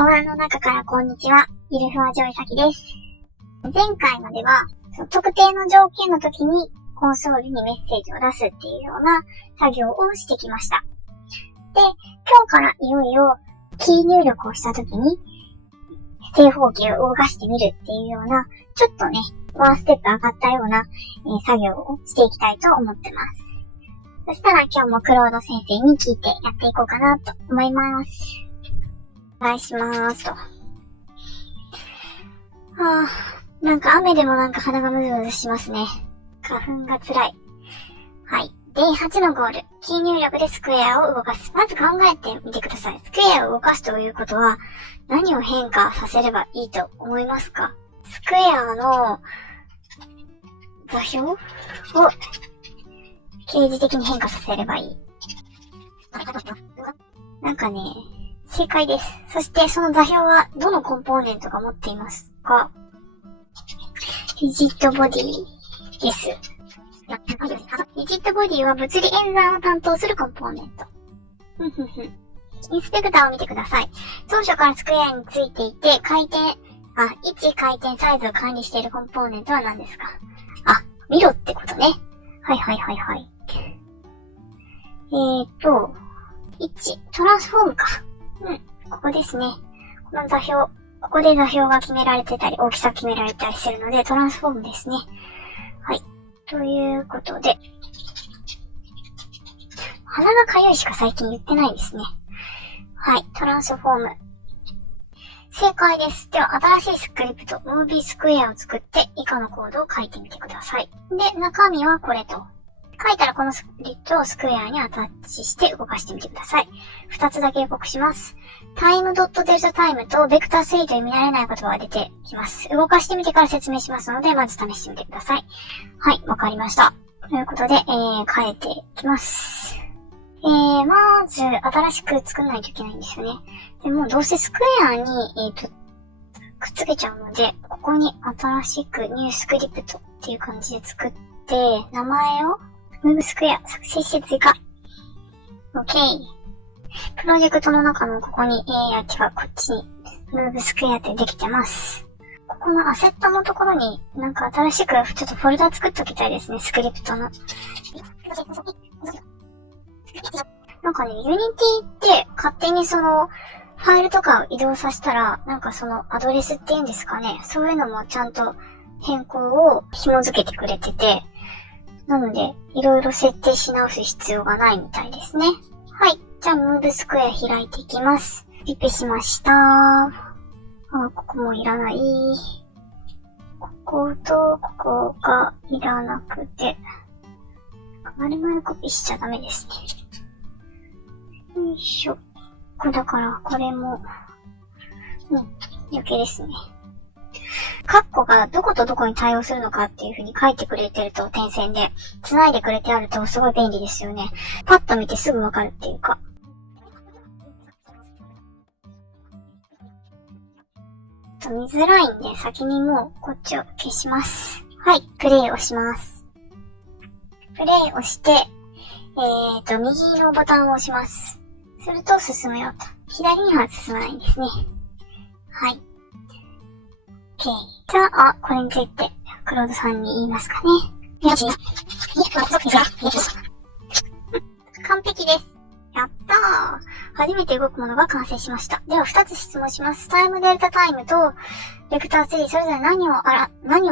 オーラの中からこんにちは、ゆるふわジョイサキです。前回までは、特定の条件の時にコンソールにメッセージを出すっていうような作業をしてきました。で、今日からいよいよキー入力をした時に正方形を動かしてみるっていうような、ちょっとね、ワンステップ上がったような、作業をしていきたいと思ってます。そしたら今日もクロード先生に聞いてやっていこうかなと思います。お願いしますと。なんか雨でもなんか鼻がムズムズしますね。花粉が辛い。はい。D8 のゴール。キー入力でスクエアを動かす。まず考えてみてください。スクエアを動かすということは、何を変化させればいいと思いますか？スクエアの座標を掲示的に変化させればいい。なんかね、正解です。そしてその座標はどのコンポーネントが持っていますか？リジットボディです。リジットボディは物理演算を担当するコンポーネント。インスペクターを見てください。当初からスクエアについていて、位置回転サイズを管理しているコンポーネントは何ですか？ミロってことね。はい。トランスフォームか。ここですね。この座標。ここで座標が決められてたり、大きさ決められたりするので、トランスフォームですね。はい。ということで、鼻がかゆいしか最近言ってないですね。はい。トランスフォーム。正解です。では、新しいスクリプト、ムービースクエアを作って、以下のコードを書いてみてください。で、中身はこれと。書いたらこのスクリプトをスクエアにアタッチして動かしてみてください。2つだけ予告します。time.delta-time と vector3 という見慣れない言葉が出てきます。動かしてみてから説明しますので、まず試してみてください。はい、わかりました。ということで、変えていきます。まず、新しく作んないといけないんですよね。でも、どうせスクエアに、くっつけちゃうので、ここに新しくニュースクリプトっていう感じで作って、名前をムーブスクエア作成して追加。OK。プロジェクトの中のここに、こっちにムーブスクエアってできてます。ここのアセットのところになんか新しくちょっとフォルダ作っときたいですね、スクリプトの。なんかね、ユニティって勝手にそのファイルとかを移動させたら、なんかそのアドレスっていうんですかね、そういうのもちゃんと変更を紐付けてくれてて、なので、いろいろ設定し直す必要がないみたいですね。はい。じゃあ、ムーブスクエア開いていきます。ピペしました。ここもいらない。こことここがいらなくて。丸々コピーしちゃダメですね。よいしょ。だから、これも、余計ですね。カッコがどことどこに対応するのかっていう風に書いてくれてると点線で繋いでくれてあるとすごい便利ですよね。パッと見てすぐわかるっていうか。見づらいんで先にもうこっちを消します。はい、プレイをします。プレイをして、右のボタンを押します。すると進むよと。左には進まないんですね。はい。OK。じゃあ、これについて、クロードさんに言いますかね。完璧です。やったー。初めて動くものが完成しました。では、2つ質問します。タイムデルタタイムと、ベクター3、それぞれ何を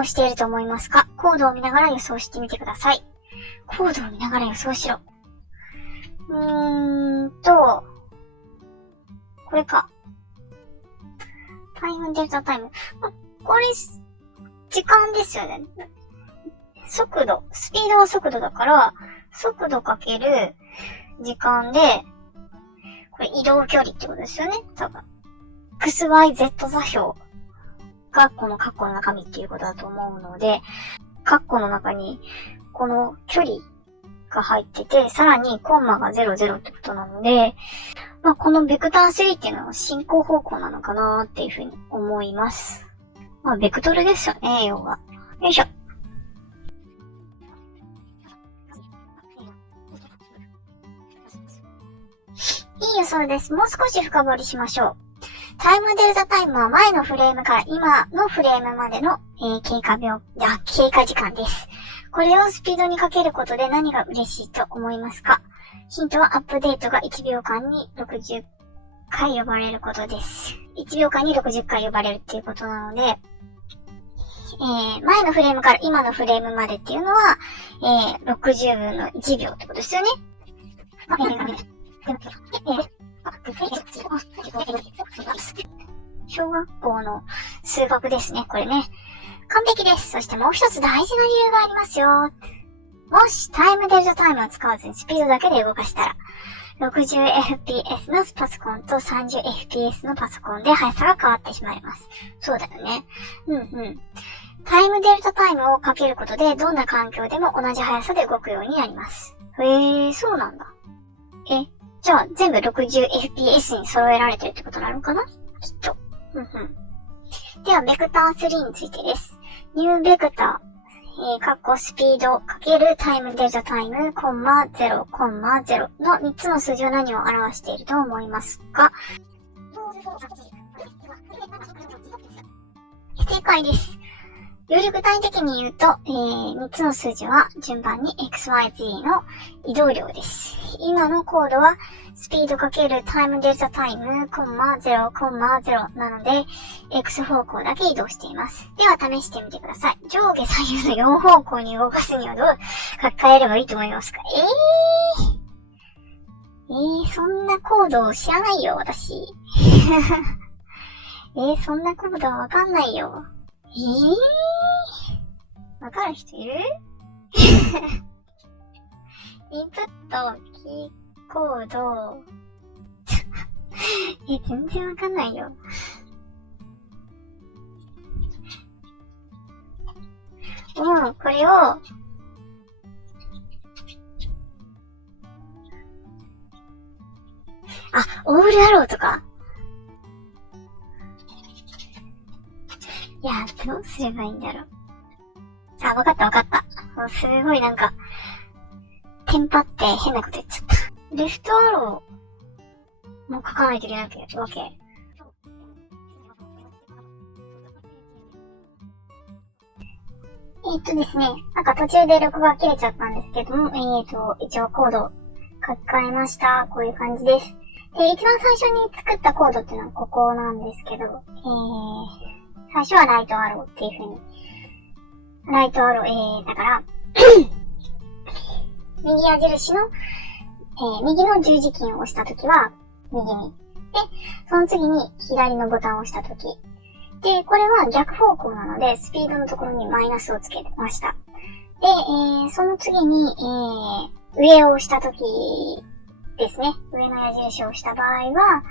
していると思いますか？コードを見ながら予想してみてください。コードを見ながら予想しろ。これか。タイムデルタタイム。これ、時間ですよね。速度。スピードは速度だから、速度かける時間で、これ移動距離ってことですよね。多分。XYZ 座標がこのカッコの中身っていうことだと思うので、カッコの中にこの距離が入ってて、さらにコンマが00ってことなので、このベクター3っていうのは進行方向なのかなっていうふうに思います。ベクトルですよね、要は。よいしょ。いい予想です。もう少し深掘りしましょう。タイムデルタタイムは前のフレームから今のフレームまでの、経過時間です。これをスピードにかけることで何が嬉しいと思いますか？ヒントはアップデートが1秒間に60回呼ばれることです。1秒間に60回呼ばれるっていうことなので、前のフレームから今のフレームまでっていうのは、60分の1秒ってことですよね。小学校の数学ですね、これね。完璧です。そしてもう一つ大事な理由がありますよ。もしタイムデルタタイムを使わずにスピードだけで動かしたら、60fps のパソコンと 30fps のパソコンで速さが変わってしまいます。そうだよね。タイムデルタタイムをかけることで、どんな環境でも同じ速さで動くようになります。そうなんだ。じゃあ全部 60fps に揃えられてるってことなのかな？きっと。では、ベクター3についてです。ニューベクター、スピードかけるタイムデルタタイム、コンマ0、コンマ0の3つの数字は何を表していると思いますか？正解です。より具体的に言うと、3つの数字は順番に XYZ の移動量です。今のコードはスピードかけるタイムデルタタイム、コンマ0、コンマ0なので、X 方向だけ移動しています。では試してみてください。上下左右の4方向に動かすにはどう書き換えればいいと思いますか？そんなコードを知らないよ、私。そんなコードはわかんないよ。わかる人いる？インプット、キーコード。全然わかんないよ。これを、オールアローとか。いや、どうすればいいんだろう。わかった。すごいなんか、テンパって変なこと言っちゃった。レフトアローも書かないといけないわけ。ですね、なんか途中で録画切れちゃったんですけども、一応コード書き換えました。こういう感じです。で、一番最初に作ったコードっていうのはここなんですけど、最初はライトアローっていう風に。ライトアロー、だから、右矢印の、右の十字キーを押したときは、右に。で、その次に左のボタンを押したとき。で、これは逆方向なので、スピードのところにマイナスをつけました。で、その次に、上を押したときですね。上の矢印を押した場合は、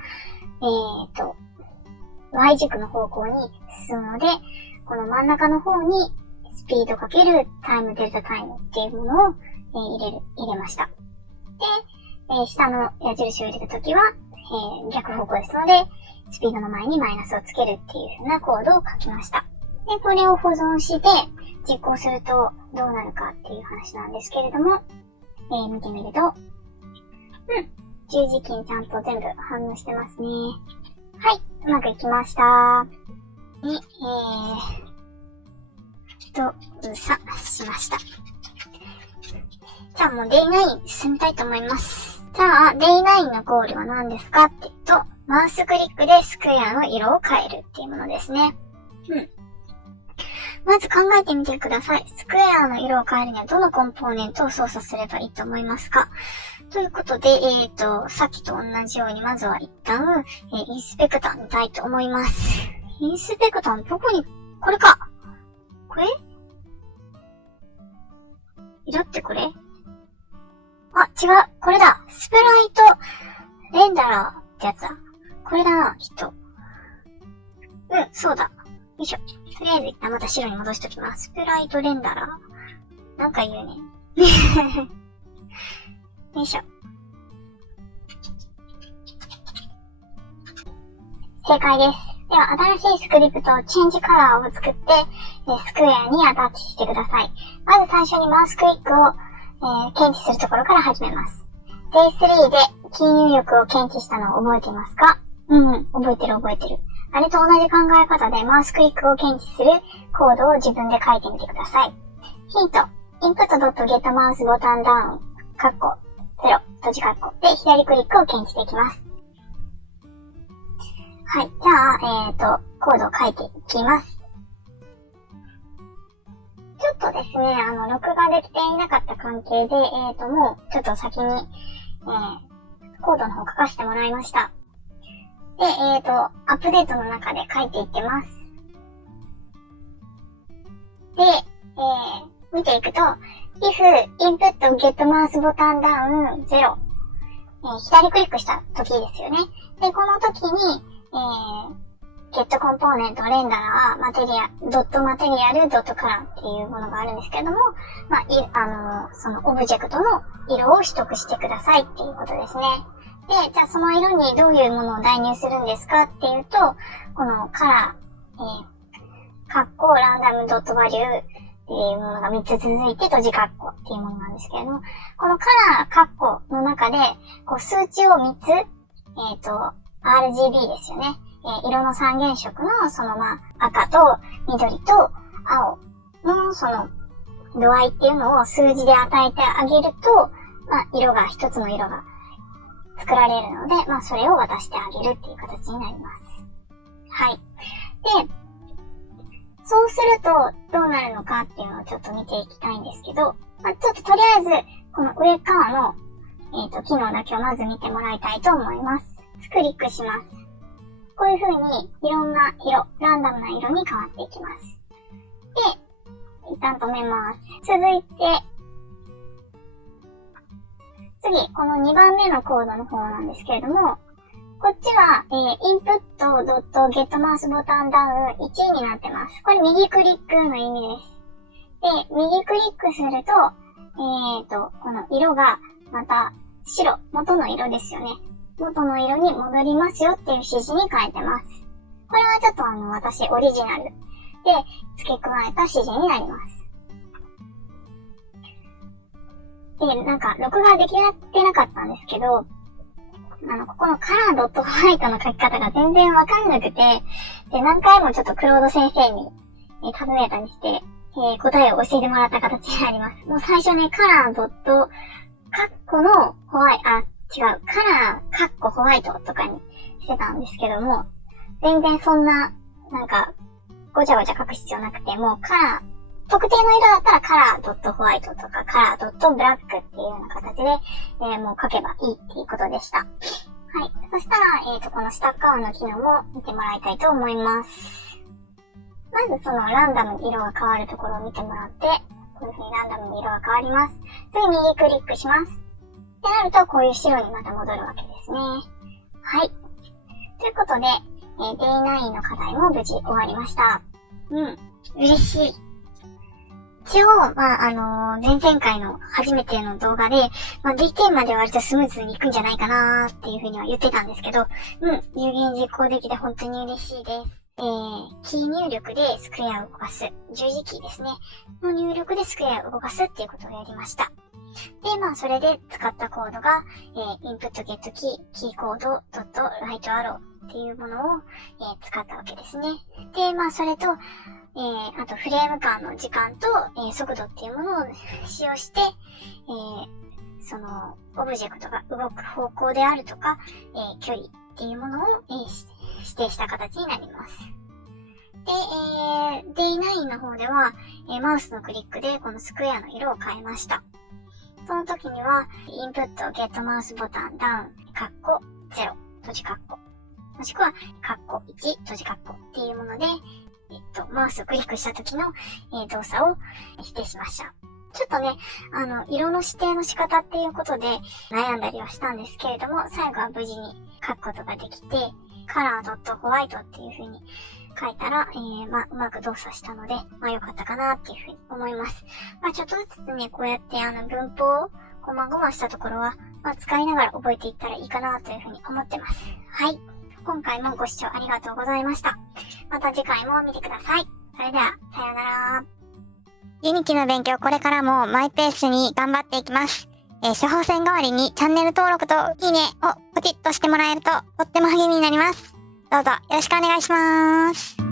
Y 軸の方向に進むので、この真ん中の方にスピードかけるタイムデルタタイムっていうものを、入れました。で、下の矢印を入れたときは、逆方向ですので、スピードの前にマイナスをつけるっていう風なコードを書きました。で、これを保存して実行するとどうなるかっていう話なんですけれども、見てみると、十字キーちゃんと全部反応してますね。はい、うまくいきました。に、しました。じゃあもう Day9 進みたいと思います。じゃあ Day9 のゴールは何ですかって言うと、マウスクリックでスクエアの色を変えるっていうものですね。まず考えてみてください。スクエアの色を変えるにはどのコンポーネントを操作すればいいと思いますか？ということで、さっきと同じようにまずは一旦、インスペクター見たいと思います。インスペクターのどこに、これか。これ？色ってこれ？違う。これだ。スプライトレンダラーってやつだ。これだな、きっと。そうだ。よいしょ。とりあえず一旦また白に戻しときます。スプライトレンダラー。なんか言うね。よいしょ。正解です。では、新しいスクリプト、チェンジカラーを作って、スクエアにアタッチしてください。まず最初にマウスクリックを、検知するところから始めます。Day3 でキー入力を検知したのを覚えていますか？覚えてる。あれと同じ考え方でマウスクリックを検知するコードを自分で書いてみてください。ヒント。input.getMouse ボタンダウン、0、閉じ括弧で左クリックを検知できます。はい。じゃあ、コードを書いていきます。ちょっとですね、録画できていなかった関係で、もう、ちょっと先に、コードの方書かせてもらいました。で、アップデートの中で書いていってます。で、見ていくと、if input get mouse ボタンダウン0、左クリックした時ですよね。で、この時に、get コンポーネントレンダラードットマテリアルドットカラーっていうものがあるんですけれども、そのオブジェクトの色を取得してくださいっていうことですね。で、じゃあその色にどういうものを代入するんですかっていうと、このカラー、ランダムドットバリューっていうものが3つ続いて閉じ括弧っていうものなんですけれども、このカラー、カッコの中で、こう数値を3つ、RGB ですよね。色の三原色の赤と緑と青の度合いっていうのを数字で与えてあげると、一つの色が作られるので、それを渡してあげるっていう形になります。はい。で、そうするとどうなるのかっていうのをちょっと見ていきたいんですけど、ちょっととりあえず、この上側の、機能だけをまず見てもらいたいと思います。クリックします。こういう風にいろんな色、ランダムな色に変わっていきます。で、一旦止めます。続いて、次、この2番目のコードの方なんですけれども、こっちは、input.getMouse ボタンダウン1になってます。これ右クリックの意味です。で、右クリックすると、この色がまた白、元の色ですよね。元の色に戻りますよっていう指示に変えてます。これはちょっと私オリジナルで付け加えた指示になります。で、録画できてなかったんですけど、ここのカラードットホワイトの書き方が全然わかんなくて、で、何回もちょっとクロード先生に、尋ねたりして、答えを教えてもらった形になります。もう最初ね、カラードット、カッコのホワイト、カラー、カッコホワイトとかにしてたんですけども、全然そんな、ごちゃごちゃ書く必要なくて、もうカラー、特定の色だったらカラードットホワイトとかカラードットブラックっていうような形で、もう書けばいいっていうことでした。はい。そしたら、このスタッカーの機能も見てもらいたいと思います。まずそのランダムに色が変わるところを見てもらって、こういう風にランダムに色が変わります。次右クリックします。ってなると、こういう白にまた戻るわけですね。はい。ということで、Day9 の課題も無事終わりました。嬉しい。一応、前々回の初めての動画で、D10 まで割とスムーズにいくんじゃないかなーっていう風には言ってたんですけど、有言実行できて本当に嬉しいです。キー入力でスクエアを動かす、十字キーですね。の入力でスクエアを動かすっていうことをやりました。で、それで使ったコードが、input get key, key code .write arrow っていうものを、使ったわけですね。で、それと、あとフレーム間の時間と、速度っていうものを使用して、その、オブジェクトが動く方向であるとか、距離っていうものを、指定した形になります。で、Day9 の方では、マウスのクリックでこのスクエアの色を変えました。その時には、input get mouse ボタンダウン、カッコ0、閉じカッコ。もしくは、カッコ1、閉じカッコっていうもので、マウスをクリックした時の、動作を指定しました。ちょっとね、色の指定の仕方っていうことで悩んだりはしたんですけれども、最後は無事に書くことができて、カラードットホワイトっていう風に書いたら、うまく動作したので、良かったかなっていう風に思います。ちょっとずつね、こうやって文法をこまごましたところは、使いながら覚えていったらいいかなという風に思ってます。はい。今回もご視聴ありがとうございました。また次回も見てください。それでは、さようなら。ユニティの勉強これからもマイペースに頑張っていきます。処方箋代わりにチャンネル登録といいねをポチッとしてもらえるととっても励みになります。どうぞよろしくお願いします。